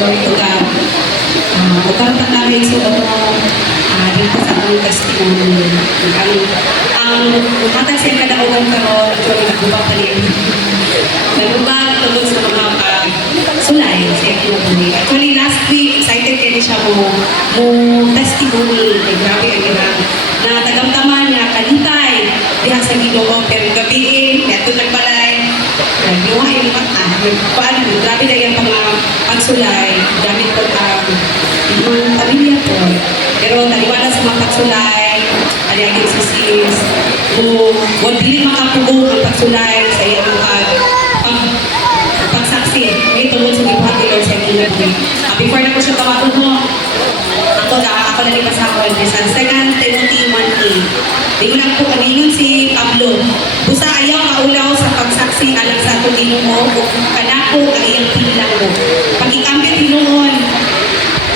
Glory to God. Magkaroon na namin so dito sa aming testimony. Ang hatag siya kadaugan karon actually nagubang panin. Nagubang tungkol sa mga sulay sa ekonomi. Actually last week excited kayo siya mo testimony. Grabe ang irang na tagamtaman niya kanitay diha sa Ginoo pero gabiin ito nagbalay nagluhay ng mata paano grabe na yung pagsulay gamit ko yung pamilya ko pero taliwala sa mga pagsulay aliyagin si sis huwag din makapugo ang pagsulay sa iyong pagsaksi may tungkol sa gibuhat ni Lord sa iyong before na ko siya tawagin mo ako na lipas ako sa 2 Timothy 1:8. Dingunan po kaningon si Pablo. Busa ayaw maulaw sa pagsaksi alang sa atong Ginoo o kanako ang iyang pinlang mo. Pag-ikambit hinuon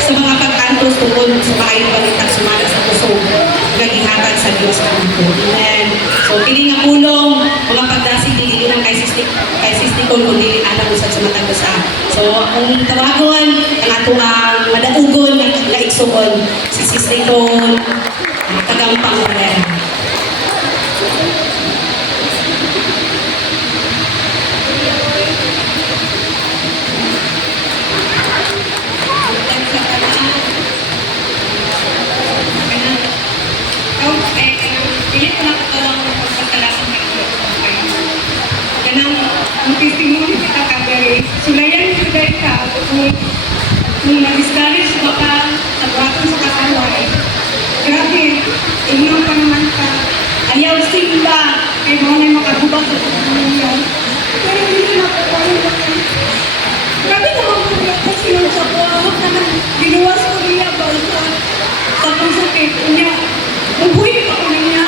sa mga pag-antos tungkol sa maayong balitang sumala sa puso gagihatag sa Dios ang po. Amen. So kini nga pulong mga pagdasig dili lang kay sistikon kundi alam usab sa matag sa. So ang tawagon ang atong madaugon nga igsuon si sistikon tagampang Morera. Testimony kita kagari. Sulayan sudah ka nung na-discourage ba ka sa buhaton sa kataway. Grabe, inyo pa naman ka. Ayaw simba kay mga may makagubak sa pagkakulo. Pero hindi na po ba kayo. Grabe naman po ka sinong sa buhawak naman ginuwas ko niya ba sa pagsakit niya. Ubuhin pa ko niya.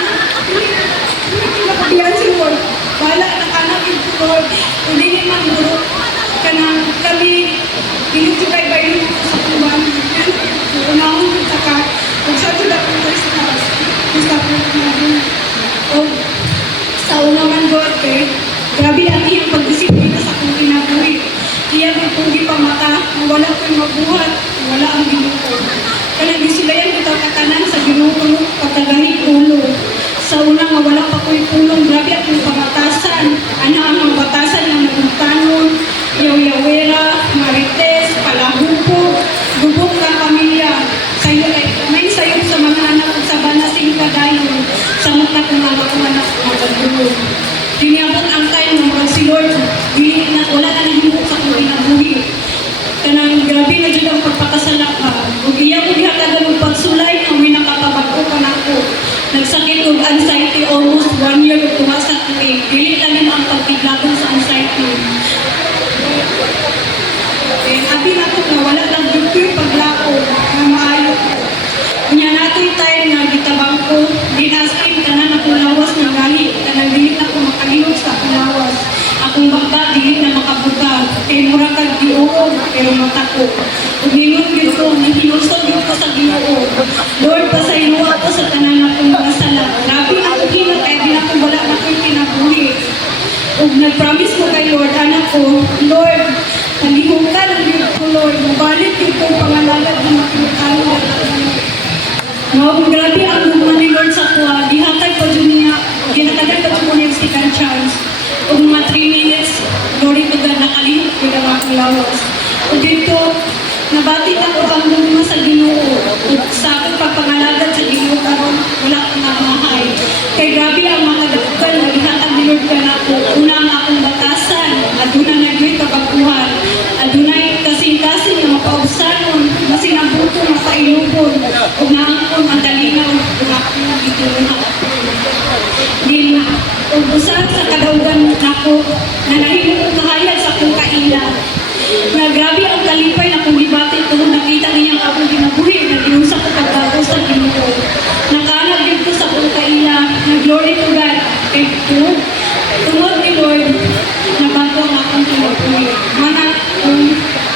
Hindi makabiyan si Lord. Bahala na kanak yung Lord. Hindi niya mangguro ka na kami binutibay-bay sa kumbahan. Unahon yung saka. Kung sa tuda ko ito sa gusto ko na sa unaman God kay grabe ang iyong pagdisiplina sa kong kinabuhi. Iya magpugi pa mata, wala ko'y mabuhat, wala ang Ginoo. Kanang gisulayan ko katanan sa Ginoo pagkagahig ulo. Sa una nga wala pa ko'y pulong, grabe akong pamatasan. Ang batasan ng nagutanon, yaw-yawera, marites, palahupo, gubok ng pamilya. Sayo ay may sayo sa mga anak ko sa banasing kadayon, samot na kung mga anak ko magagulog. Diniabot ang time ng mga si Lord, wala na nahimok sa kong inabuhi. Kanang grabe na dyan ang pagpakasalak ka. Kung iya ko dihatagan ng pagsulay, kung may nakapabago ka na ako. Nagsakit ng anxiety almost 1 year kung tumasak ko eh. Dili lang ang pagtiglagon sa anxiety. Abi na ko na wala lang dito yung paglako na maayo ko. Kanya natin tayo nga gitabang ko, dinasin ka na akong lawas ng gahi, kanang dili na ko makalihog sa akong lawas. Akong bangka, dili na makabuta, kay mura kag Ginoo, pero matako. Umingon dito, nahinusog dito sa Ginoo. Lord, pasaylo ako sa tanan akong mga sala. Grabe ako ginag, kaya di na akong wala na ko'y kinabuhi. Ug nag-promise ko kay Lord, anak ko, Lord, nalihong ka ng Diyos ko, Lord, mabalik yung kong pangalalad na makinutalo. Grabe ang naman ni Lord sa kuha, gihatag pa dyan niya, ginatagan pa dyan niya yung second chance. Ug mga 3 minutes, glory to God, nakalihog ko ng akong lawas. Ug dito, nabati na ko ang mga sa Ginoo. Ug sa akong pagpangalagad sa Ginoo karon wala akong namahay. Kay grabe ang mga dakugan na gihatag ni Lord ka na ako. Una ang akong batasan, aduna na gawin kabakuhan. Adunay kasing-kasing na mapausanon, masinabuto, mapailubon. Ug naangkon ang dalinaw, ug akong gitulungan. Din, ug usan sa kadaugan nako, na nahimo ko kahayag sa akong kaila. Na grabe ang kalipay na kung libati ito, nakita niyang akong ginabuhi, na ginusa ko pagbago sa Ginoo. Nakaanap din ko sa akong kaila, na glory to God. Kay tungod ni Lord, nabago ang akong ginabuhi. Mana,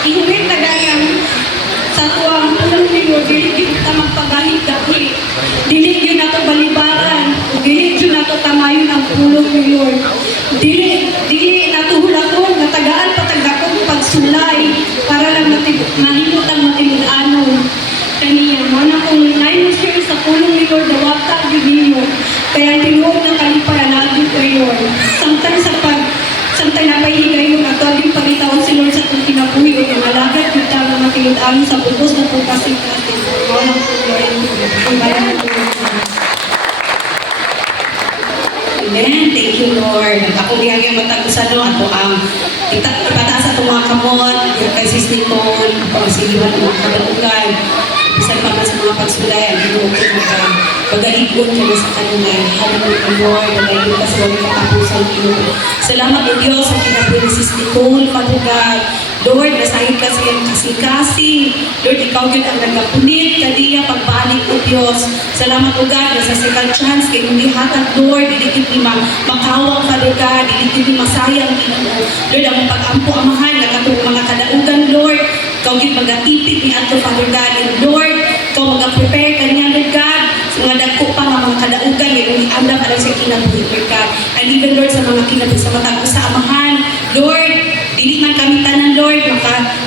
ihumit na gayang sa tuwang tulong ni Lord, dili kita magpagahig-gahi. Dili yun na ito balibaran, dili yun na ito tamayon ang tulong ni Lord. Dili na ito hulaton, natagaan patagdakong pagsulay para lang natin mahimutang matinud-anon kaniya. Mana kung lain mo siya sa pulong ni Lord, dawata gininyo. Kaya tinuod na kalipay alagid kayo. Samtay na pahigay mo na to, aging pagitawag si Lord sa kong kinabuhi o yung alagad, yung tama matinud-anon sa pupos na pupasig natin. Walang pagkain. Amen. Thank you, Lord. Ako biyagay matagusan no, ato ang ipataas ato mga kamot, yung kay Sis Nicole, pagsigiwan ng mga kabalugan, bisan pa man sa mga pagsulay, ang ginuukod pag-alipon kaya sa kanunay. Hallelujah, Lord. Nagayod ka sa walang katapusan, Ginoo. Salamat o Diyos sa kinabuhi ni Sis Nicole, Father God. Lord, nasahid ka sa iyong kasing-kasing. Lord, ikaw yun ang nagapunit, kadiya, pagbalik o Diyos. Salamat o God, na sa second chance, kayo hindi hatag, Lord, dilikit ni makawang, Father God, dilikit ni masayang, Ginoo. Lord, ang pag-ampo amahan, nakatong mga kadaugan, Lord, ikaw yun mag-atipid ni Ato, Father God, and Lord, ikaw mag-prepare kanya, Lord God, sa mga dagko pa nga mga kadaugan, yung iandang alam sa kinabuhi, Lord God. And even, Lord, sa mga kinabuhi, sa matag sa amahan, Lord, dili man kami tanan, Lord,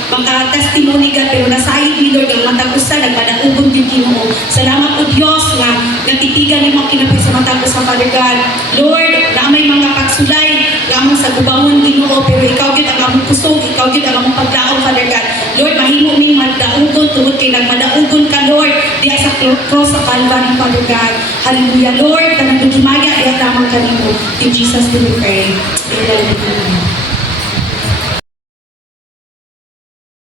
maka-testimony God, pero nasahid ni Lord, ang matag-usa, nagmadaugon din Ginoo. Salamat o Diyos nga, natitigan ni mga kinabuhi sa matag-usa, Father God. Lord, na may mga pagsulay, lamang sa gubangon Ginoo, pero ikaw gid ang among kusog, ikaw gid ang among paglaom, Father God. Lord, mahimo ming madaugon, tungod kay nagmadaugon ka, Lord, diya sa cross sa Calvary, Father God. Hallelujah, Lord, kanang gimaya, diya lamang kanimo. In Jesus' name we pray. Amen.